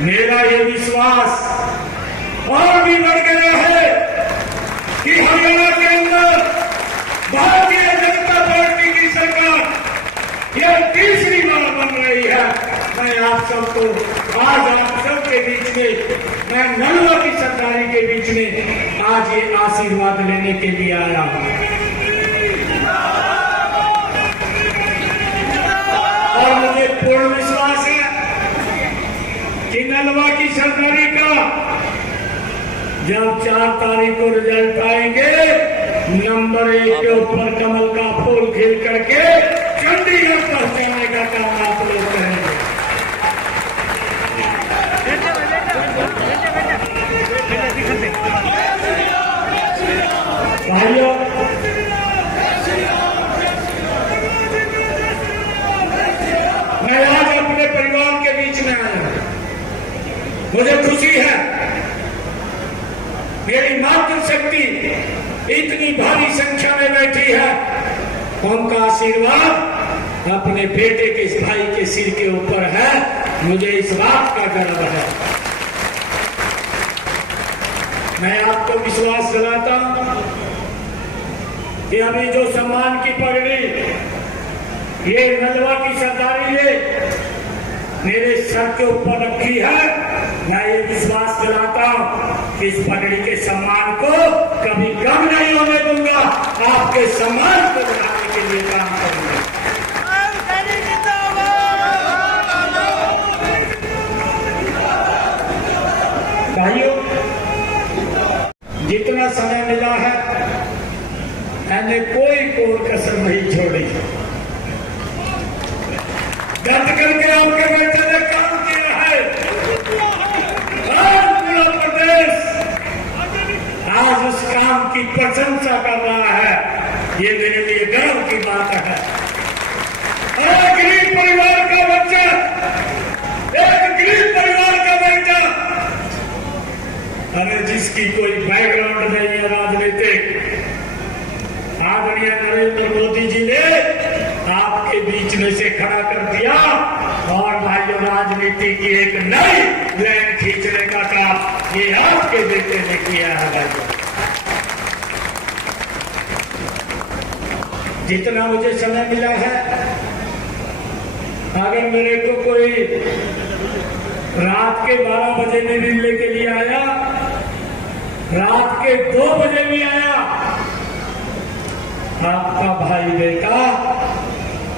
मेरा ये विश्वास और भी बढ़ गया है कि हरियाणा के अंदर भारतीय जनता पार्टी की सरकार यह तीसरी बार बन रही है। मैं आप सबको आज आप सबके बीच में, मैं नलवा की सरकारी के बीच में आज ये आशीर्वाद लेने के लिए आया हूं और मुझे पूर्ण विश्वास है कि नलवा की सरकारी का जब 4 तारीख को रिजल्ट आएंगे, नंबर 1 के ऊपर कमल का फूल खिल करके चंडीगढ़ पहुंचाने का काम आप लोग करेंगे। भाइयों, मैं आज अपने परिवार के बीच में आया हूं। मुझे खुशी है, मेरी मातृशक्ति इतनी भारी संख्या में बैठी है, उनका आशीर्वाद अपने बेटे के इस भाई के सिर के ऊपर है। मुझे इस बात का गर्व है। मैं आपको विश्वास दिलाता हूं कि अभी जो सम्मान की पगड़ी ये नलवा की सरदारी ने मेरे सर के ऊपर रखी है, मैं ये विश्वास दिलाता हूं कि इस पगड़ी के सम्मान को कभी कम नहीं होने दूंगा। आपके सम्मान को बढ़ाने के लिए काम करूंगा। भाइयों, जितना समय मिला है मैंने कोई कोर कसर नहीं छोड़ी। डट करके आपके बेटे ने काम किया है। पूरा प्रदेश आज उस काम की प्रशंसा कर रहा है। ये मेरे लिए गर्व की बात है। एक गरीब परिवार का बच्चा, एक गरीब परिवार का बेटा, अरे जिसकी कोई बैकग्राउंड नहीं है राजनीतिक, आदरणीय नरेंद्र मोदी जी ने आपके बीच में से खड़ा कर दिया और भाइयों राजनीति की एक नई लाइन खींचने का काम ये आपके बेटे ने किया है। भाइयों, जितना मुझे समय मिला है, अगर मेरे को कोई रात के 12 बजे में मिलने के लिए आया, रात के 2 बजे भी आया, आपका भाई बेटा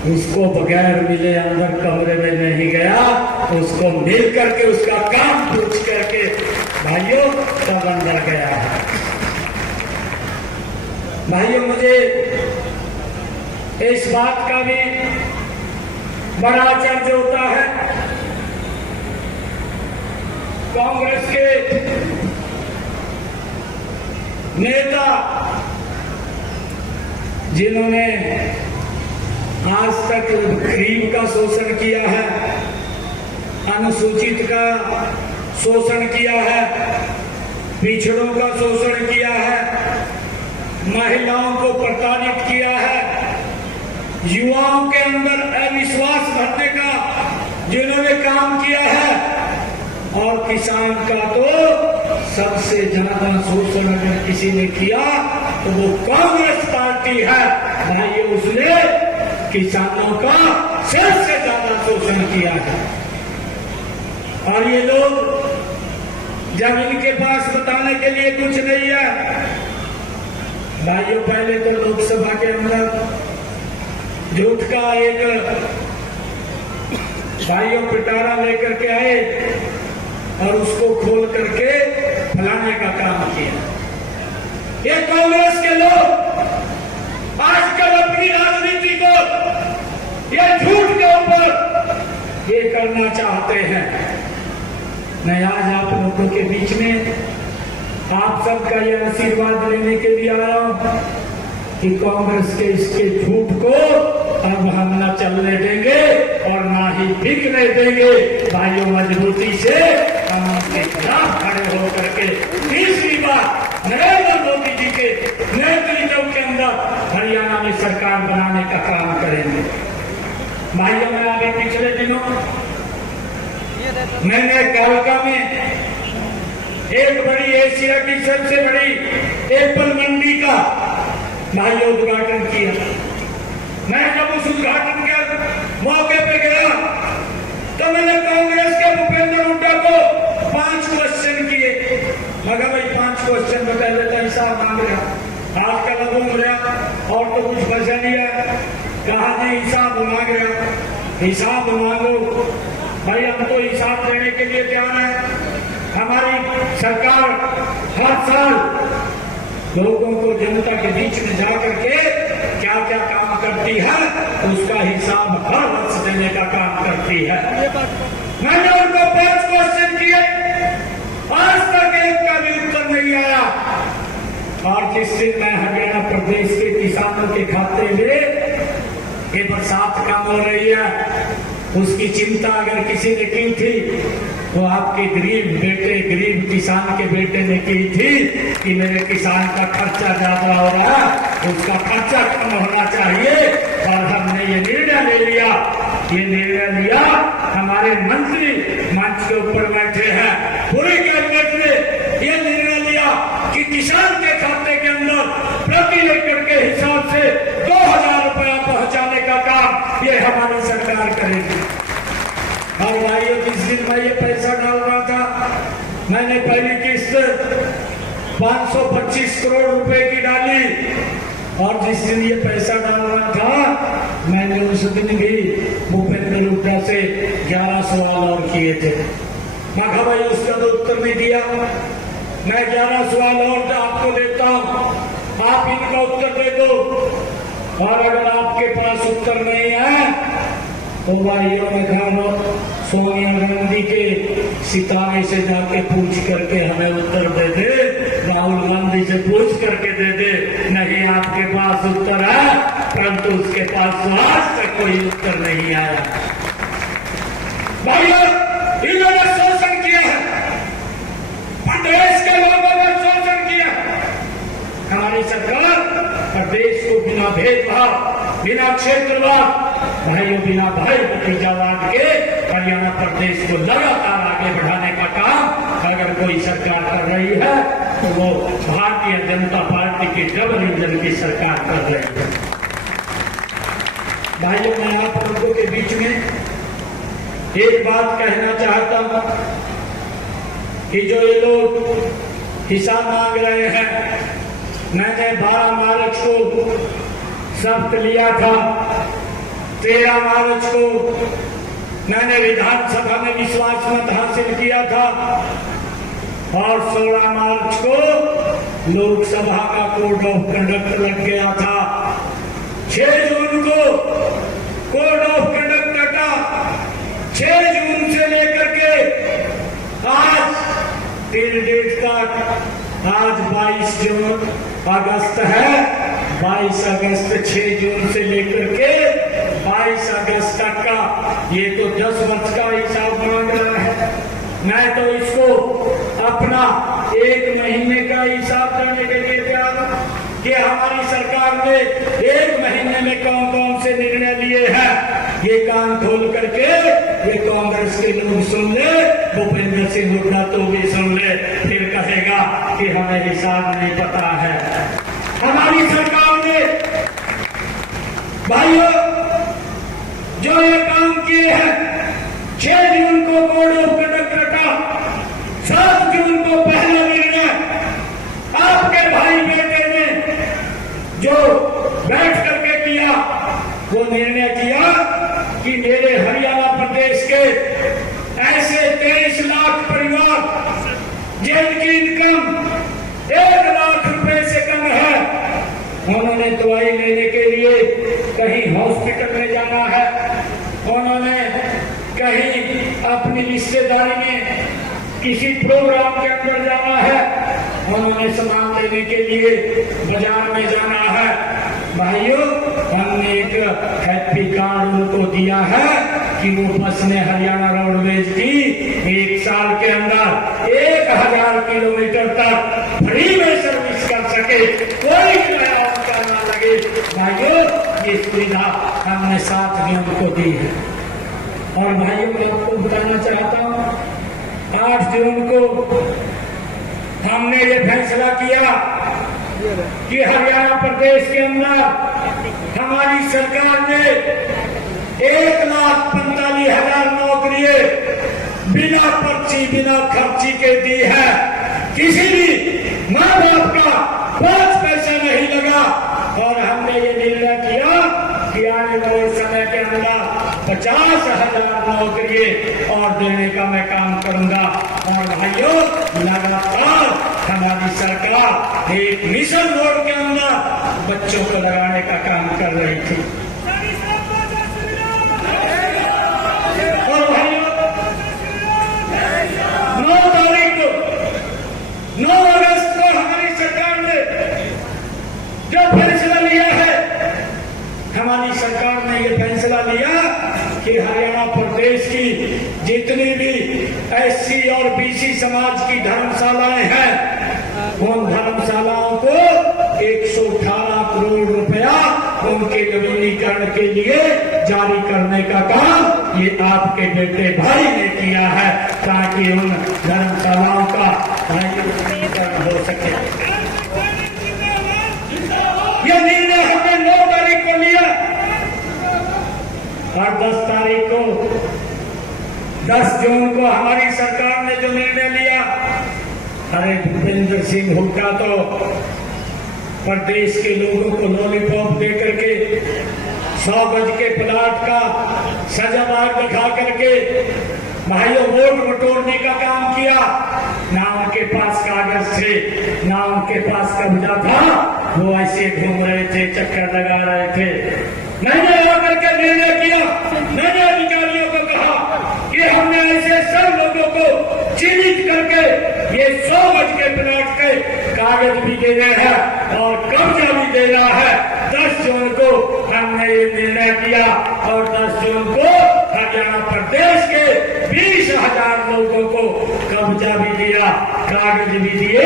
उसको बगैर मिले अंदर कमरे में नहीं गया। उसको मिल करके उसका काम पूछ करके भाइयों तब अंदर गया है। भाइयों, मुझे इस बात का भी बड़ा चर्चा होता है, कांग्रेस के नेता जिन्होंने आज तक गरीब का शोषण किया है, अनुसूचित का शोषण किया है, पिछड़ों का शोषण किया है, महिलाओं को प्रताड़ित किया है, युवाओं के अंदर अविश्वास भरने का जिन्होंने काम किया है, और किसान का तो सबसे ज्यादा शोषण अगर किसी ने किया तो वो कांग्रेस पार्टी है। भाई, उसने किसानों का सबसे ज्यादा शोषण किया है। और ये लोग जब इनके पास बताने के लिए कुछ नहीं है, भाइयों, पहले तो लोकसभा के अंदर झूठ का एक भाइयों पिटारा लेकर के आए और उसको खोल करके फैलाने का काम किया। ये कांग्रेस के लोग आजकल अपनी राजनीति को ये झूठ के ऊपर ये करना चाहते हैं। मैं आज आप लोगों के बीच में आप सबका ये आशीर्वाद लेने के लिए आया हूं कि कांग्रेस के इसके झूठ को अब हम न चलने देंगे और ना ही बिकने देंगे। भाइयों, मजबूती से हम उसके खिलाफ खड़े होकर के तीसरी बार नरेंद्र मोदी जी के नेतृत्व के अंदर हरियाणा में सरकार बनाने का काम करेंगे। भाइयों, मैं अभी पिछले दिनों मैंने कालका में एक बड़ी एशिया की सबसे बड़ी एप्पल मंडी का भाइयों उद्घाटन किया। मैं जब उस उद्घाटन के मौके पे गया तो मैंने कांग्रेस के भूपेंद्र हुड्डा को 5 क्वेश्चन किए। मगर भाई 5 क्वेश्चन में पहले तो हिसाब मांग रहा, आजकल अब घूम रहा और तो कुछ बचा नहीं है, कहा नहीं हिसाब मांग रहा। हिसाब मांगो भाई, हम तो हिसाब देने के लिए तैयार है। हमारी सरकार हर साल लोगों को, जनता के बीच में जाकर के क्या क्या काम करती है उसका हिसाब हर वर्ष देने का काम करती है। मैंने उनको 5 क्वेश्चन किए, आज तक एक का भी उत्तर नहीं आया। और जिस दिन मैं हरियाणा प्रदेश के किसानों के खाते में ये बरसात कम हो रही है उसकी चिंता अगर किसी ने की थी तो आपके गरीब बेटे, गरीब किसान के बेटे ने की थी कि मेरे किसान का खर्चा ज्यादा हो रहा है, उसका खर्चा कम होना चाहिए। और हमने ये निर्णय ले लिया, ये निर्णय लिया। हमारे मंत्री मंच के ऊपर बैठे हैं, पूरी कैबिनेट ने ये निर्णय लिया कि किसान के खाते के अंदर प्रति एकड़ के हिसाब से 2000 रुपया पहुंचाने का काम ये हमारी सरकार करेगी। और भाइयों, जिस दिन मैं ये पैसा डाल रहा था, मैंने पहली किस्त 525 करोड़ रुपए की डाली। और जिस दिन ये पैसा डाल रहा था मैंने उस दिन भी भूपेंद्र हुड्डा से 11 सवाल और किए थे। मगर भाई उसका तो उत्तर नहीं दिया। मैं 11 सवाल और आपको देता हूं, आप इनका उत्तर दे दो। और अगर आपके पास उत्तर नहीं है तो भाइयों में कहा सोनिया गांधी के सितारे से जाके पूछ करके हमें उत्तर दे दे, राहुल गांधी से पूछ करके दे दे। नहीं आपके पास उत्तर है, परंतु उसके पास आज तक कोई उत्तर नहीं आया। भाइयों, इन्होंने शोषण किया है, प्रदेश के लोगों ने शोषण किया। हमारी सरकार प्रदेश को बिना भेदभाव, बिना क्षेत्रवाद, भाइयों बिना भाई भतीजावाद के हरियाणा प्रदेश को लगातार आगे बढ़ाने का काम अगर कोई सरकार कर रही है तो वो भारतीय जनता पार्टी की डबल इंजन की सरकार कर रही है। भाइयों, मैं आप लोगों के बीच में एक बात कहना चाहता हूं कि जो ये लोग हिसाब मांग रहे हैं, मैंने 12 मार्च को शपथ लिया था, 13 मार्च को मैंने विधानसभा में विश्वास मत हासिल किया था और 16 मार्च को लोकसभा का कोड ऑफ कंडक्ट लग गया था। 6 जून को कोड ऑफ कंडक्ट हटा। 6 जून से लेकर के आज 3 डेट तक, आज 22 जून अगस्त है, 22 अगस्त 6 जून से लेकर के 22 अगस्त तक का ये तो 10 वर्ष का हिसाब मांग रहा है। मैं तो इसको अपना 1 महीने का हिसाब देने के लिए तैयार हूं कि हमारी सरकार ने 1 महीने में कौन कौन से निर्णय लिए हैं। ये कान खोल करके ये कांग्रेस के लोग सुन ले, भूपेंद्र सिंह हुड्डा तो भी सुन ले, फिर कहेगा कि हमें हिसाब नहीं पता है। हमारी सरकार ने भाइयों जो ये काम किए हैं, 6 जून को कोड ऑफ कंडक्ट रखा, 7 जून को पहला निर्णय आपके भाई बेटे ने जो बैठ करके किया, वो निर्णय किया कि मेरे हरियाणा प्रदेश के ऐसे 23 लाख परिवार जिनकी इनकम 1 लाख रुपए से कम है, उन्होंने दवाई लेने के लिए कहीं हॉस्पिटल में जाना है, उन्होंने कहीं अपनी रिश्तेदारी में किसी प्रोग्राम के अंदर जाना है, उन्होंने सामान लेने के लिए बाजार में जाना है। भाइयों, हमने एक हैप्पी कार्ड उनको दिया है कि वो बस ने हरियाणा रोडवेज की 1 साल के अंदर 1000 किलोमीटर तक फ्री में सर्विस कर सके, कोई किराया उनका ना लगे। भाइयों, ये सुविधा हमने 7 नियम को दी है। और भाइयों को आपको बताना चाहता हूं, 8 जून को हमने ये फैसला किया कि हरियाणा प्रदेश के अंदर हमारी सरकार ने 1,45,000 नौकरियां बिना पर्ची बिना खर्ची के दी है। किसी भी माँ बाप का 5 पैसा नहीं लगा। और हमने ये निर्णय किया कि आने वाले समय के अंदर 50,000 नौकरियां और देने का मैं काम करूंगा। और भाइयों, लगातार हमारी सरकार एक मिशन मोड के अंदर बच्चों को लगाने का काम कर रही थी। और भाइयों, 9 अगस्त को हमारी सरकार ने जो फैसला लिया है, हमारी सरकार ने ये फैसला लिया कि हरियाणा प्रदेश की जितनी भी एससी और बीसी समाज की धर्मशालाएं हैं, उन धर्मशालाओं को 118 करोड़ रुपया उनके नवीनीकरण के लिए जारी करने का काम ये आपके बेटे भाई ने किया है, ताकि उन धर्मशालाओं का नवीनीकरण हो सके। ये निर्णय हमने 9 तारीख को लिया और 10 जून को हमारी सरकार ने जो निर्णय लिया, अरे भूपेंद्र सिंह हुड्डा तो प्रदेश के लोगों को लॉलीपॉप दे करके 100 गज के प्लाट का सजाबाग दिखा करके भाइयों वोट बटोरने का काम किया। ना उनके पास कागज थे, ना उनके पास कब्जा था, वो ऐसे घूम रहे थे, चक्कर लगा रहे थे। मैंने आकर के निर्णय किया, मैंने अधिकारियों को कहा कि हमने ऐसे सब लोगों को चिन्हित करके ये 100 गज के प्लाट के कागज भी देने हैं और कब्जा भी देना है। 10 जून को हमने ये निर्णय किया और 10 जून को हरियाणा प्रदेश के 20,000 लोगों को कब्जा भी दिया, कागज भी दिए।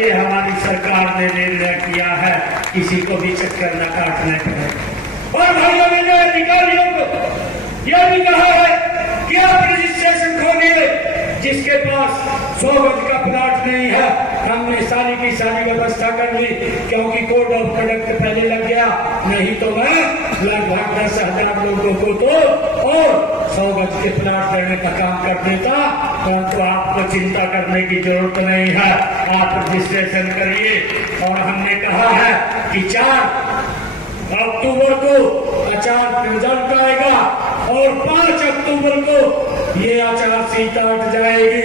ये हमारी सरकार ने निर्णय किया है, किसी को भी चक्कर न काटने पड़े। और भाइयों, मैंने अधिकारियों को यह भी कहा है कि आप रजिस्ट्रेशन खोलिए, जिसके पास 100 गज का प्लाट नहीं है। हमने सारी की सारी व्यवस्था कर ली, क्योंकि कोड ऑफ कंडक्ट पहले लग गया, नहीं तो मैं लगभग 10,000 लोगों को तो और 100 गज के प्लाट देने का काम कर देता। परंतु आपको चिंता करने की जरूरत नहीं है, आप रजिस्ट्रेशन करिए। और हमने कहा है कि 4 अक्टूबर को आचार रिजल्ट आएगा और 5 अक्टूबर को ये आचार संहिता हट जाएगी।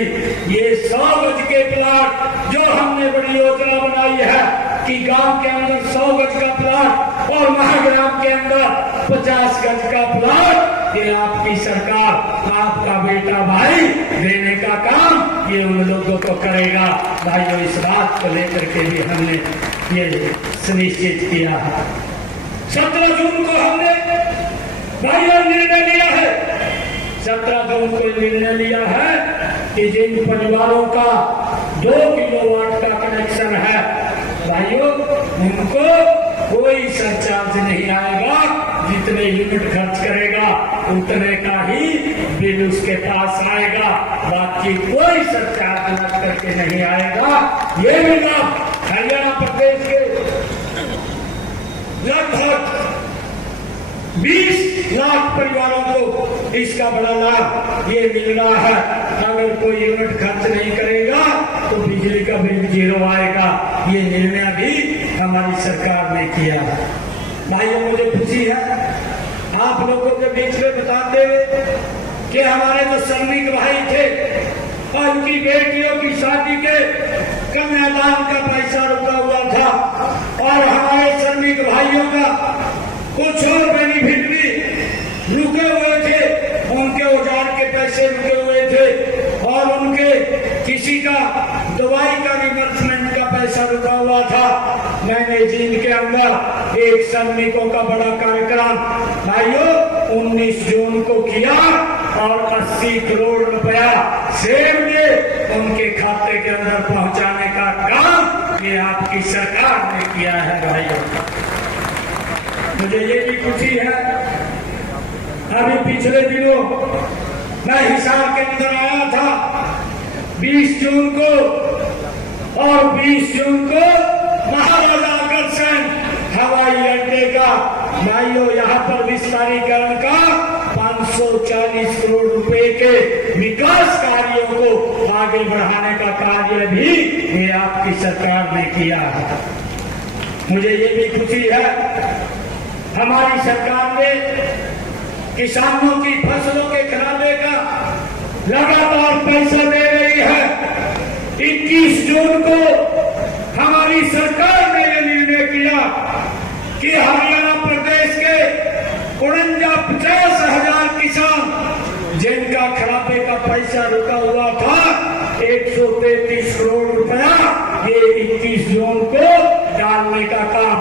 ये 100 गज के प्लाट जो हमने बड़ी योजना बनाई है कि गांव के अंदर 100 गज का प्लाट और महाग्राम के अंदर 50 गज का प्लाट, ये आपकी सरकार, आपका बेटा भाई देने का काम ये उन लोगों को करेगा। भाइयों, इस बात को लेकर के भी हमने ये सुनिश्चित किया है। 17 जून को हमने भाइयों निर्णय लिया है, 17 जून को निर्णय लिया है कि जिन परिवारों का 2 किलोवाट का कनेक्शन है, भाइयों उनको कोई सरचार्ज नहीं आएगा। जितने यूनिट खर्च करेगा उतने का ही बिल उसके पास आएगा, बाकी कोई सरचार्ज लग करके नहीं आएगा। ये भी लाभ हरियाणा प्रदेश के लगभग 20 लाख परिवारों को इसका बड़ा लाभ ये मिल रहा है। अगर कोई यूनिट खर्च नहीं करेगा तो बिजली का बिल 0 आएगा। ये निर्णय भी हमारी सरकार ने किया है। भाइयों, मुझे खुशी है आप लोगों के बीच में बताते हुए कि हमारे जो श्रमिक भाई थे और उनकी बेटियों की शादी के कन्यादान का पैसा रुका हुआ था और हमारे श्रमिक भाइयों का कुछ और बेनिफिट भी रुके हुए थे, उनके औजार के पैसे रुके हुए थे और उनके किसी का दवाई का रिमबर्समेंट का पैसा रुका हुआ था। मैंने जींद के अंदर एक श्रमिकों का बड़ा कार्यक्रम भाइयों 19 जून को किया और 80 करोड़ रुपया सेब ने उनके खाते के अंदर पहुंचाने का काम ये आपकी सरकार ने किया है। भाइयों, मुझे ये भी खुशी है अभी पिछले दिनों मैं हिसार के अंदर आया था 20 जून को, और 20 जून को महाराजा अग्रसेन हवाई अड्डे का भाइयों यहाँ पर विस्तारीकरण का 540 करोड़ रुपए के विकास कार्यों को आगे बढ़ाने का कार्य भी ये आपकी सरकार ने किया है। मुझे ये भी खुशी है हमारी सरकार ने किसानों की फसलों के खराबे का लगातार पैसा दे रही है। 21 जून को हमारी सरकार ने यह निर्णय किया कि हरियाणा प्रदेश के 49,50,000 किसान जिनका खराबे का पैसा रुका हुआ था 133 करोड़ रुपया ये 21 जून को डालने का काम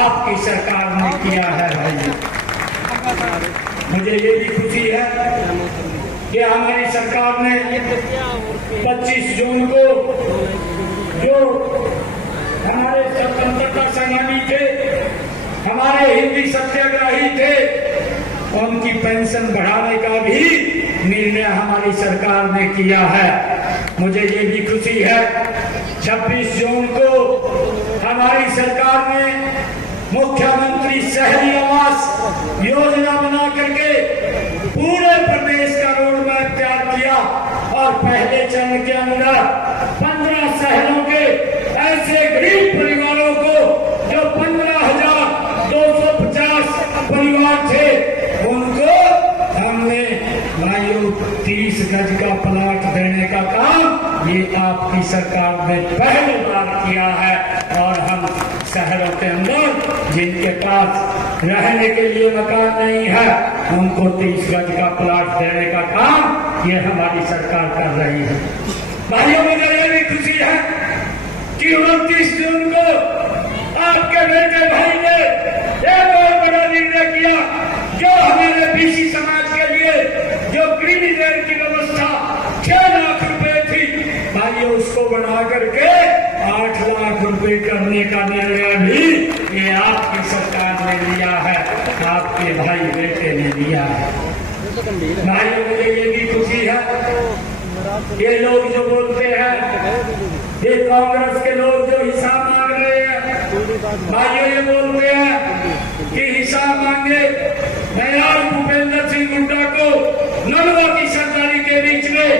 आपकी सरकार ने किया है। भाई मुझे ये भी खुशी है कि हमारी सरकार ने 25 जून को जो हमारे स्वतंत्रता सेनानी थे, हमारे हिंदी सत्याग्रही थे, उनकी पेंशन बढ़ाने का भी निर्णय हमारी सरकार ने किया है। मुझे ये भी खुशी है 26 जून को हमारी सरकार ने मुख्यमंत्री शहरी आवास योजना बना करके पूरे प्रदेश का रोड मैप तैयार किया और पहले चरण के अंदर 15 शहरों के ऐसे गरीब परिवारों को जो 15,250 परिवार थे उनको हमने 30 गज का प्लाट देने का काम ये आपकी सरकार ने पहली बार किया है। और हम शहरों के अंदर जिनके पास रहने के लिए मकान नहीं है उनको 30 गज का प्लाट देने का काम ये हमारी सरकार कर रही है। भाइयों मुझे ये भी खुशी है कि 29 जून को आपके बेटे भाई ने एक और बड़ा निर्णय किया जो हमारे बीसी समाज के लिए जो ग्रीन रेल की व्यवस्था 6 लाख रुपए थी भाइयों उसको बढ़ा करके 8 लाख रुपए करने का निर्णय भी ये आपकी सरकार ने लिया है, आपके भाई बेटे ने लिया है। भाइयों मुझे ये भी खुशी है ये लोग जो बोलते हैं ये कांग्रेस के लोग जो हिसाब मांग रहे हैं भाइयों ये बोलते हैं कि हिसाब मांगे। मैं आज भूपेंद्र सिंह हुड्डा को नलवा की सरकारी के बीच में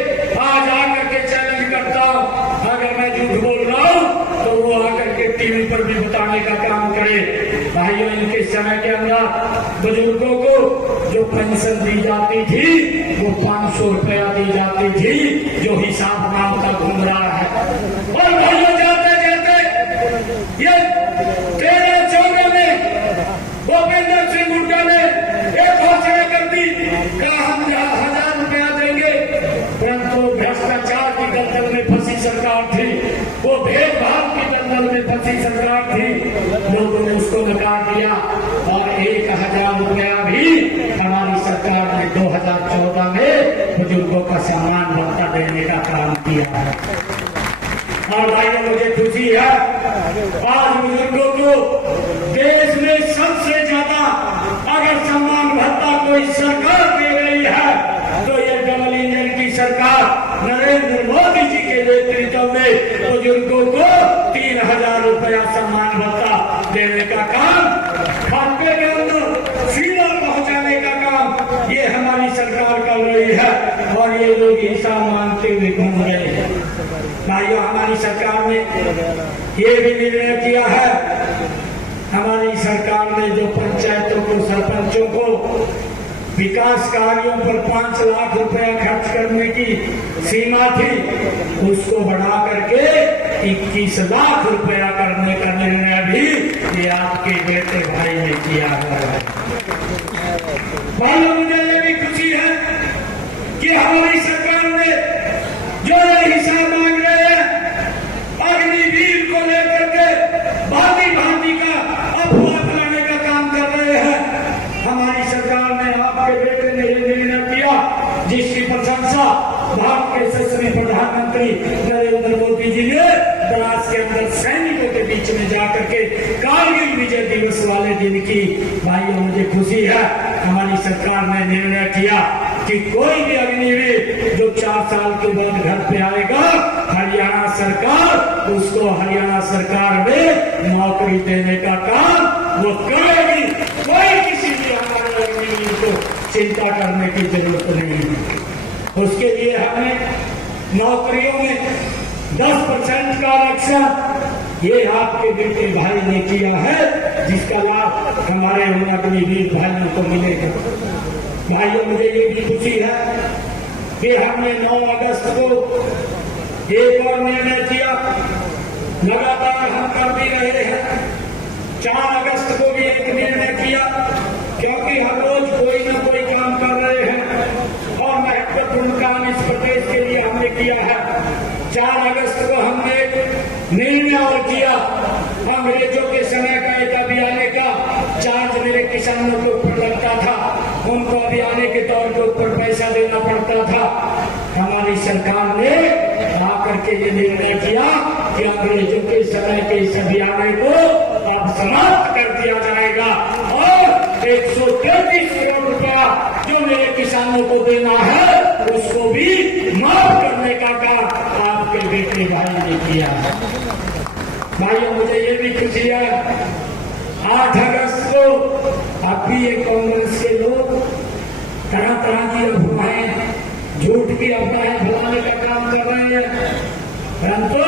आज आकर के चैलेंज करता हूं, अगर मैं झूठ बोल रहा हूं तो वो आकर के टीवी पर भी बताने का काम करे। भाइयों इनके समय के अंदर बुजुर्गों को जो पेंशन दी जाती थी वो 500 रुपया दी जाती थी जो हिसाब मांगता घूम रहा है। और भाइयों जाते जाते ये 13-14 में भूपेंद्र सिंह हुड्डा ने एक घोषणा कर दी कि हम 1,000 रुपया देंगे, परंतु भ्रष्टाचार की दलदल में फंसी सरकार थी, वो भेदभाव की दलदल में फंसी सरकार थी, लोगों ने उसको नकार दिया और 1,000 रुपया भी हमारी सरकार ने 2014 में बुजुर्गों का सम्मान भत्ता देने का काम किया है। और भाइयों मुझे खुशी है आज बुजुर्गों को देश में सबसे ज्यादा अगर सम्मान भत्ता कोई सरकार दे रही है तो ये डबल इंजन की सरकार नरेंद्र मोदी जी के नेतृत्व में बुजुर्गों को 3,000 रुपया सम्मान भत्ता देने का काम, खाते के अंदर सीधा पहुंचाने का काम ये हमारी सरकार कर रही है। और ये लोग हिसाब मांगते हुए घूम रहे हैं। भाइयों हमारी सरकार ने ये भी निर्णय किया है, हमारी सरकार ने जो पंचायतों को सरपंचों को विकास कार्यों पर 5 लाख रुपया खर्च करने की सीमा थी उसको बढ़ा करके 21 लाख रुपया करने का निर्णय भी ये आपके बेटे भाई ने किया हुआ है। भाइयों मुझे ये भी खुशी है कि हमारी सरकार ने जो ये हिसाब मांग रहे हैं अग्निवीर को लेकर के भांति भांति का अफवाह फैलाने का काम कर रहे हैं। हमारी सरकार ने आपके बेटे ने ये निर्णय किया जिसकी प्रशंसा भारत के यशस्वी प्रधानमंत्री नरेंद्र मोदी जी ने द्रास के अंदर सैनिकों के बीच में जाकर के कारगिल विजय दिवस वाले दिन की। भाइयों मुझे खुशी है हमारी सरकार ने निर्णय किया कि कोई भी अग्निवीर जो 4 साल के बाद घर पे आएगा, हरियाणा सरकार उसको हरियाणा सरकार में नौकरी देने का काम वो करेगी। कोई किसी भी हमारे अग्निवीर को चिंता करने की जरूरत नहीं है। उसके लिए हमें नौकरियों में 10% का आरक्षण ये आपके बेटे भाई ने किया है, जिसका लाभ हमारे अग्निवीर भाइयों को मिलेगा। भाइयों, मुझे ये भी खुशी है कि हमने 9 अगस्त को एक और निर्णय किया, लगातार हम कर भी रहे हैं। 4 अगस्त को भी एक निर्णय किया, क्योंकि हम रोज कोई न कोई काम कर रहे हैं और महत्वपूर्ण काम इस प्रदेश के लिए हमने किया है। 4 अगस्त को हमने निर्णय और किया, अंग्रेजों के समय का एक अभियान का चार्ज मेरे किसानों के ऊपर लगता था, उनको अभियान के तौर के ऊपर पैसा देना पड़ता था। हमारी सरकार ने आकर के ये निर्णय किया कि अंग्रेजों के समय के इस अभियान को अब समाप्त कर दिया जाएगा और 133 करोड़ रुपया जो मेरे किसानों को देना है उसको भी माफ करने का काम आपके बेटे भाई ने किया। भाइयों, मुझे ये भी खुशी है, 8 अगस्त को अब भी ये कांग्रेस के लोग तरह तरह की अफवाहें, झूठ की अफवाहें फैलाने का काम कर रहे हैं, परंतु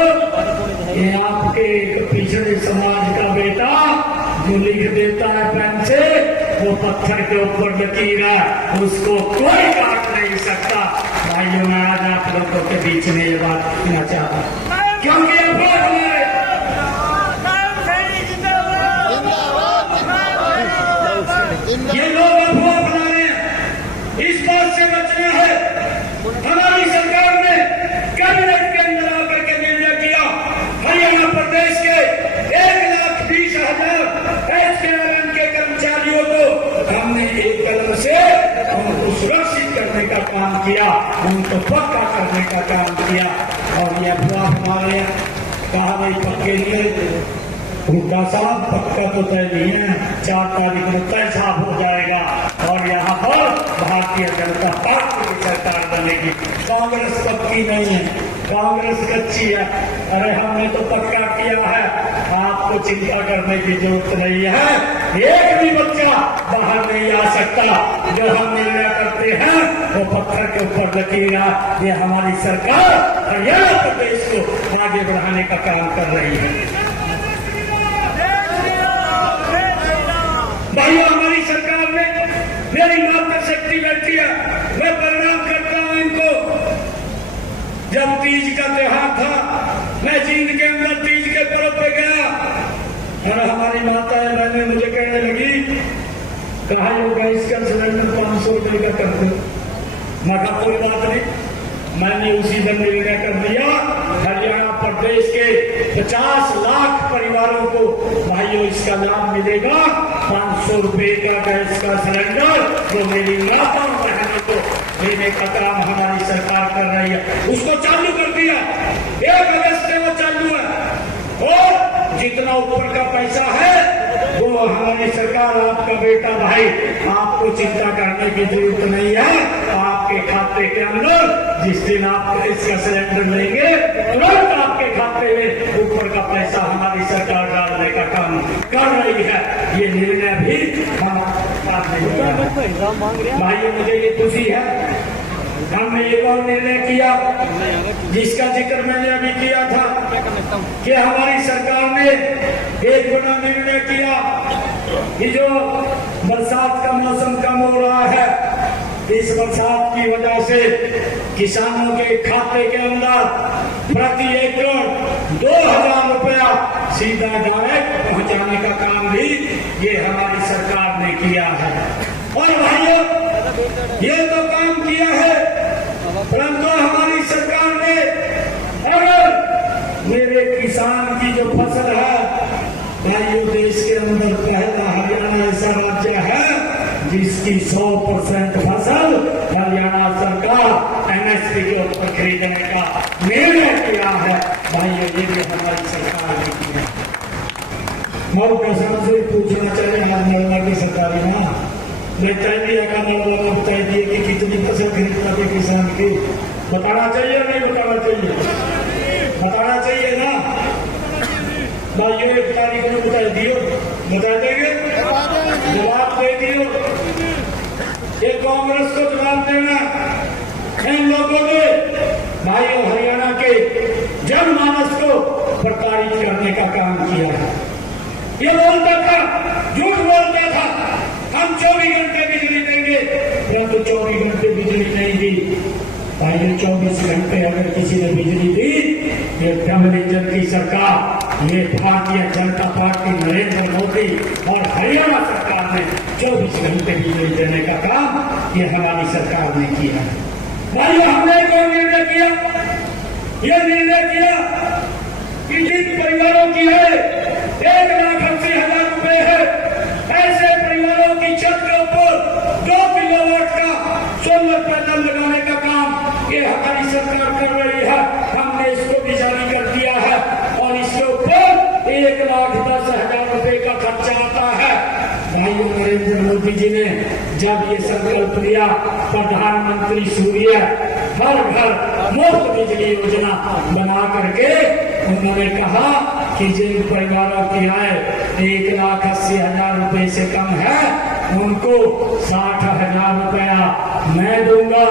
ये आपके पिछड़े समाज का बेटा जो लिख देता है पेन से, वो पत्थर के ऊपर लकीर है, उसको कोई काट नहीं सकता। भाइयों, मैं आज आप लोगों के बीच में ये बात कहना चाहता हूं, क्योंकि ये लोग अफवाह बना रहे हैं। इस बात से बचना है। हमारी सरकार ने कैबिनेट के अंदर आकर के निर्णय किया, हरियाणा प्रदेश के 1,20,000 HKLM के कर्मचारियों को हमने एक कदम से उनको सुरक्षित करने का काम किया, उनको पक्का करने का काम किया। और ये अफवाह हमारे कहा नहीं पक्के लिए, हुड्डा साहब पक्का तो तय नहीं है, 4 तारीख को तय साफ हो जाएगा और यहाँ पर भारतीय जनता पार्टी की सरकार बनेगी। कांग्रेस पक्की नहीं है, कांग्रेस कच्ची है। अरे हमने तो पक्का किया है, आपको चिंता करने की जरूरत नहीं है। एक भी बच्चा बाहर नहीं आ सकता। जो हम निर्णय करते हैं वो पत्थर के ऊपर लकीर है। ये हमारी सरकार हरियाणा प्रदेश को आगे बढ़ाने का काम कर रही है। भाइयों, हमारी सरकार ने मेरी मातृशक्ति बैठी है, मैं प्रणाम करता हूं इनको। जब तीज का त्योहार था, मैं जींद के अंदर तीज के पर्व पे गया और हमारी माताएं बहनें मुझे कहने लगी, कहा यो गैस का सिलेंडर 500 रुपए का कर दो। मैं कहा कोई बात नहीं, मैंने उसी दिन निर्णय कर दिया, हरियाणा प्रदेश के 50 लाख परिवारों को भाइयों इसका लाभ मिलेगा। 500 रुपए का गैस का सिलेंडर जो मेरी माता बहनों को देने का काम हमारी सरकार कर रही है, उसको चालू कर दिया। 1 अगस्त से वो चालू है और जितना ऊपर का पैसा है वो हमारी सरकार, आपका बेटा भाई, आपको चिंता करने की जरूरत नहीं है। आपके खाते के अंदर जिस दिन आप इसका सिलेंडर लेंगे, तुरंत आपके खाते में ऊपर का पैसा हमारी सरकार डालने का काम कर रही है। ये निर्णय भी हम भाई, मुझे ये खुशी है, हमने एक और निर्णय किया जिसका जिक्र मैंने अभी किया था कि हमारी सरकार ने एक बड़ा निर्णय किया कि जो बरसात का मौसम कम हो रहा है, इस बरसात की वजह से किसानों के खाते के अंदर प्रति एकड़ 2,000 रुपया सीधा डायरेक्ट पहुंचाने का काम भी ये हमारी सरकार ने किया है। और भाइयों, ये तो काम किया है, परंतु हमारी सरकार ने अगर मेरे किसान की जो फसल है, भाइयों देश के अंदर पहला हरियाणा ऐसा राज्य है जिसकी 100% फसल हरियाणा सरकार एमएसपी के ऊपर खरीदने का निर्णय किया है। भाइयों, ये भी हमारी सरकार ने किया। मैं प्रश्न से पूछना चाहिए, आज निर्मला की सरकारी ना मैं तय दिया का मौलाना तय दिए कि कितनी फसल खरीदना थे किसान की, बताना चाहिए नहीं बताना चाहिए? बताना चाहिए ना भाइयों। 1 तारीख को बता दियो, बता देंगे, जवाब दे दियो। ये कांग्रेस को जवाब देना। इन लोगों ने भाइयों हरियाणा के जनमानस को प्रताड़ित करने का काम किया है। ये बोलता था, झूठ बोलता था, हम 24 घंटे बिजली देंगे, परंतु 24 घंटे बिजली नहीं दी। भाइयों 24 घंटे अगर किसी ने बिजली दी, ये डबल इंजन की सरकार, ये भारतीय जनता पार्टी नरेंद्र मोदी और हरियाणा सरकार ने 24 घंटे बिजली देने का काम ये हमारी सरकार ने किया है। भाइयों हमने कौन निर्णय किया? ये निर्णय किया कि जिन परिवारों की है 1,80,000 रुपए है, ऐसे परिवारों की छत के ऊपर 2 किलोवाट का सोलर पैनल लगाने का काम ये हमारी सरकार कर रही है। हमने इसको भी जारी कर दिया है और इसके ऊपर 1,10,000 रुपए का खर्चा आता है। भाइयों नरेंद्र मोदी जी ने जब ये संकल्प लिया, प्रधानमंत्री सूर्य हर घर मुफ्त बिजली योजना बना करके उन्होंने कहा कि जिन परिवारों की आय 1,80,000 रुपए से कम है उनको 60,000 रुपया मैं दूंगा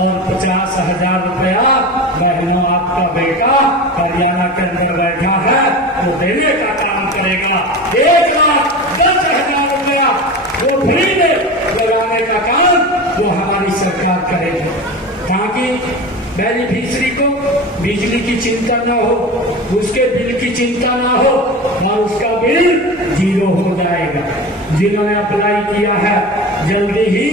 और 50,000 रुपया बहनों आपका बेटा हरियाणा के अंदर बैठा है वो देने का काम करेगा। 1,10,000 रुपया वो फ्री में लगाने का काम वो हमारी सरकार करेगी, ताकि बेनिफिशियरी को बिजली की चिंता ना हो, उसके बिल की चिंता ना हो और उसका बिल 0 हो जाएगा। जिन्होंने अप्लाई किया है जल्दी ही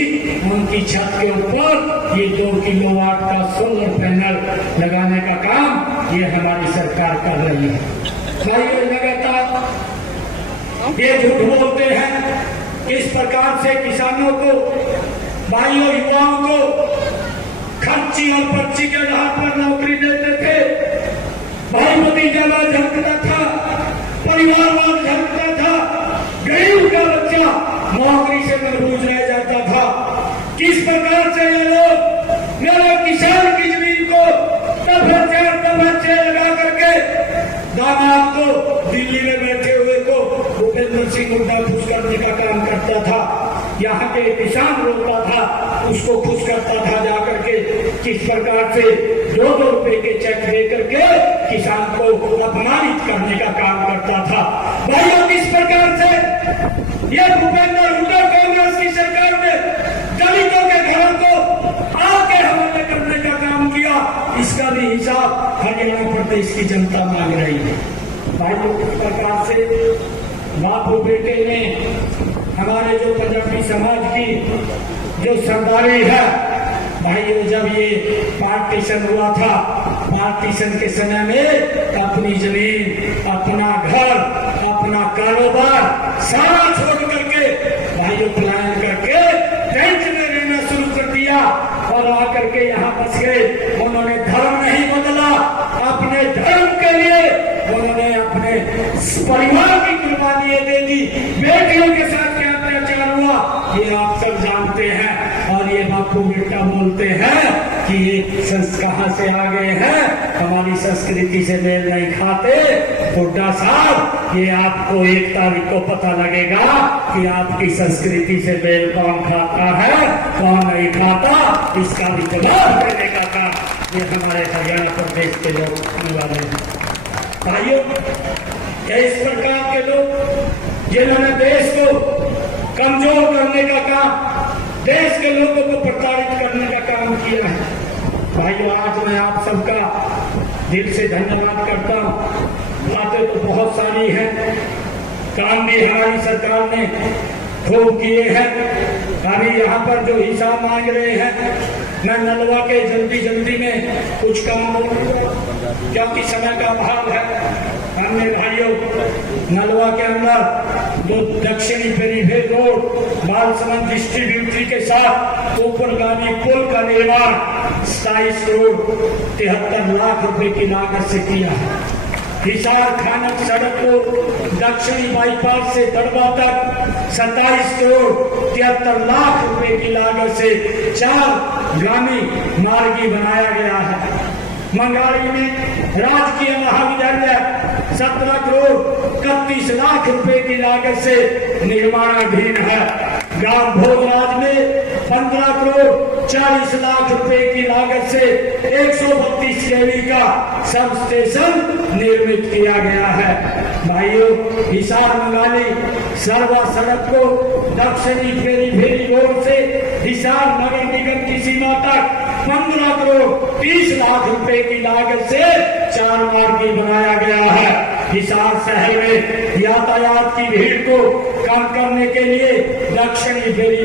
उनकी छत के ऊपर ये 2 किलोवाट का सोलर पैनल लगाने का काम ये हमारी सरकार कर रही है। भाइयों लगातार ये झूठ बोलते हैं, किस प्रकार से किसानों को, भाइयों युवाओं को खर्ची और पर्ची के आधार पर नौकरी देते थे। भाई भतीजावाद झलकता था, परिवारवाद झलकता था, गरीब का बच्चा नौकरी से महफूज रह जाता था। किस प्रकार से ये लोग मेरे किसान की जमीन को तब लगा करके दामाद को दिल्ली में बैठे हुए को भूपेंद्र सिंह हुड्डा खुश करने का काम करता था। यहाँ के किसान रोकता था, उसको खुश करता था जाकर के। किस प्रकार से 2-2 रुपए के चेक दे करके किसान को अपमानित करने का काम करता था। भाइयों किस प्रकार से ये भूपेंद्र हुड्डा कांग्रेस की सरकार ने दलितों के घरों को आग के हवाले करने का काम किया, इसका भी हिसाब हरियाणा प्रदेश की जनता मांग रही है। भाइयों किस प्रकार से बापू बेटे ने हमारे जो पंजाबी समाज की जो सरदारी है, भाइयों जब ये पार्टीशन हुआ था, पार्टीशन के समय में अपनी जमीन, अपना घर, अपना कारोबार सारा छोड़ करके भाइयों पलायन करके टेंट में रहना शुरू कर दिया और आकर के यहाँ बस गए। उन्होंने धर्म नहीं बदला, अपने धर्म के लिए उन्होंने अपने परिवार की कुर्बानियां दे दी। बेटियों के साथ क्या अत्याचार हुआ ये आप सब जानते हैं। और ये बापू बेटा बोलते हैं कि ये कहाँ से आ गए हैं, हमारी संस्कृति से मेल नहीं खाते। हुड्डा साहब ये आपको 1 तारीख को पता लगेगा कि आपकी संस्कृति से मेल कौन खाता है कौन नहीं खाता। इसका भी जवाब देने का काम ये हमारे हरियाणा प्रदेश के लोग करने वाले हैं। भाइयों इस प्रकार के लोग जिन्होंने देश को कमजोर करने का काम, देश के लोगों को प्रताड़ित करने का काम किया है। भाइयों आज मैं आप सबका दिल से धन्यवाद करता हूँ। बातें तो बहुत सारी हैं, काम भी हमारी सरकार ने खूब किए हैं। अभी यहाँ पर जो हिसाब मांग रहे हैं, मैं नलवा के जल्दी में कुछ काम क्योंकि समय का अभाव है। हमने भाइयों नलवा के अंदर जो दक्षिणी पेरीफेर रोड बालसमंद डिस्ट्रीब्यूटरी के साथ ऊपरगामी पुल का निर्माण 27 करोड़ 73 लाख रुपए की लागत से किया है। हिसार खानक सड़क को दक्षिणी बाईपास से दड़बा तक 27 करोड़ 73 लाख रुपए की लागत से 4 गामी मार्गी बनाया गया है। मंगाली में राजकीय महाविद्यालय 17 करोड़ 31 लाख रुपए की लागत से निर्माणाधीन है। गांव भोगराज में 15 करोड़ 40 लाख रुपए की लागत से 132 केवी का सब स्टेशन निर्मित किया गया है। भाइयों, हिसार मंगाली सरवा सड़क को दक्षिणी फेरी रोड से हिसार नगर निगम की सीमा तक 15 करोड़ 30 लाख रुपए की लागत से 4 मार्गी बनाया गया है। हिसार शहर में यातायात की भीड़ को कम करने के लिए दक्षिणी फेरी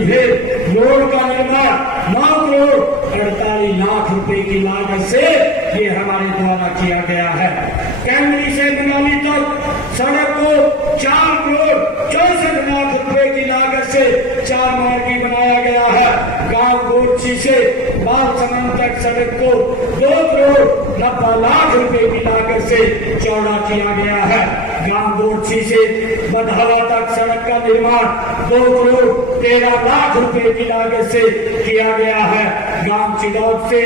रोड का निर्माण 9 करोड़ 48 लाख रुपए की लागत से ये हमारे द्वारा किया गया है। कैमरी से मंगाली तक सड़क को 4 करोड़ 64 लाख रुपए की लागत से 4 मार्गी बनाया गया है। गांव गोरछी से बालसमंद तक सड़क को 2 करोड़ 90 लाख रुपए की लागत से चौड़ा किया गया है। गांव गोरछी से बधावा तक सड़क का निर्माण 2 करोड़ 13 लाख रुपए की लागत से किया गया है। गांव चिदौद से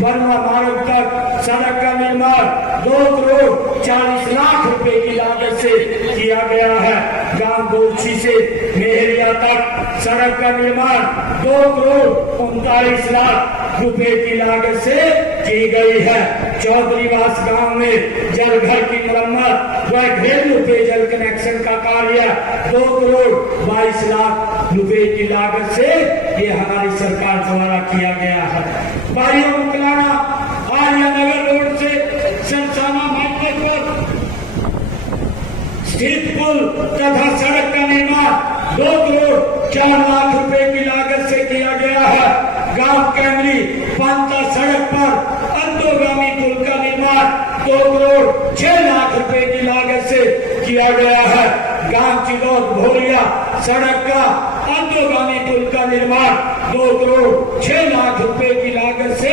बर्मा मार्ग तक सड़क का निर्माण 2 करोड़ 40 लाख रुपए की लागत से किया गया है। गांव गोरछी से मेहरिया तक सड़क का निर्माण 2 करोड़ 39 लाख रुपए की लागत से की गई है। चौधरीवास गांव में जल घर की मरम्मत व घरेलू पेयजल कनेक्शन का कार्य 2 करोड़ 22 लाख रुपए की लागत से ये हमारी सरकार द्वारा किया गया है। भाइयों, मुकलाना आर्यनगर रोड से सरसाना मार्केट पर स्थित पुल तथा सड़क का निर्माण 2 करोड़ 4 लाख रुपए की लागत से किया गया है। गांव कैमरी पांता सड़क पर अधोगामी पुल का निर्माण 2 करोड़ 6 लाख रुपए की लागत से किया गया है। गांव चिदौद भोरिया सड़क का अधोगामी पुल का निर्माण 2 करोड़ 6 लाख रुपए की लागत से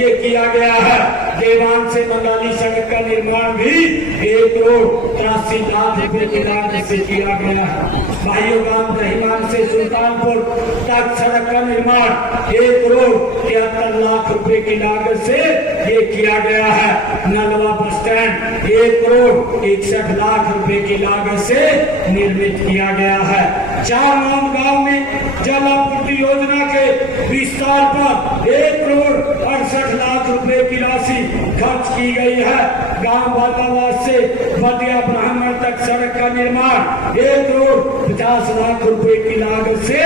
ये किया गया है। देवान से मंगाली सड़क का निर्माण भी 1 करोड़ 83 लाख रुपए की लागत से किया गया है। भाइयों, गांव दहीमान से सुल्तानपुर तक सड़क का निर्माण 1 करोड़ 73 लाख रुपए की लागत से ये किया गया है। नलवा बस स्टैंड 1 करोड़ 61 लाख रुपए की लागत से निर्मित किया गया है। 4 गांव में जल आपूर्ति योजना के विस्तार पर 1 करोड़ 68 लाख रुपए की राशि खर्च की गई है। गांव बातावास से बदिया ब्राह्मण तक सड़क का निर्माण 1 करोड़ 50 लाख रुपए की लागत से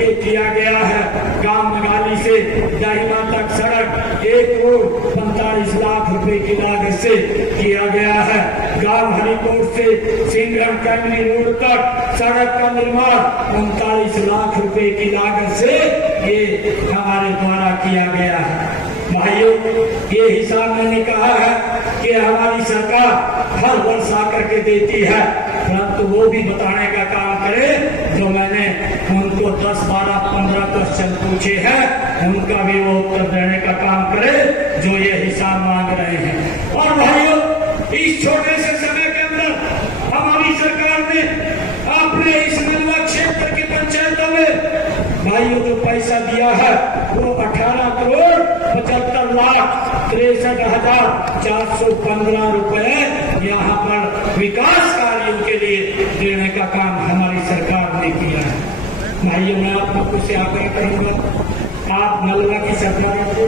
ये किया गया है। गांव मंगाली से दाहिमा तक सड़क 1 करोड़ 45 लाख रुपए की लागत से किया गया है। गांव हरिकोट से सिंगरम कैमरी रोड तक सड़क का निर्माण 39 लाख रुपए की लागत से ये हमारे द्वारा किया गया है। भाइयों, ये हिसाब मैंने कहा है कि हमारी सरकार हर वर्ष आकर के देती है, परंतु वो भी बताने का काम करे। जो मैंने उनको 10, 12, 15 क्वेश्चन पूछे हैं, उनका भी वो उत्तर देने का काम करे जो ये हिसाब मांग रहे हैं। और भाइयों, इस छोटे से समय के अंदर हमारी सरकार ने अपने इस नलवा क्षेत्र की पंचायतों में भाइयों जो पैसा दिया है वो 18 करोड़ 75 लाख 63,415 रुपए यहाँ पर विकास कार्यों के लिए देने का काम हमारी सरकार ने किया है। भाइयों, मैं आप लोगों से आग्रह करूंगा, आप नलवा की सरकार को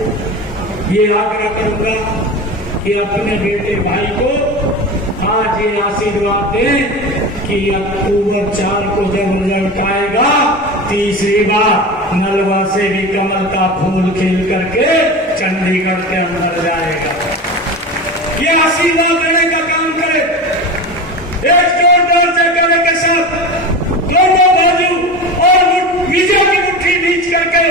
ये आग्रह करूंगा कि अपने बेटे भाई को आज ये आशीर्वाद दें कि अक्टूबर 4 को जब रिजल्ट आएगा, तीसरी बार नलवा से भी कमल का फूल खिल करके चंडीगढ़ के अंदर जाएगा। ये आशीर्वाद देने का काम करे, एक जोरदार जयकारे के साथ दोनों बाजू और विजय की मुट्ठी बीच करके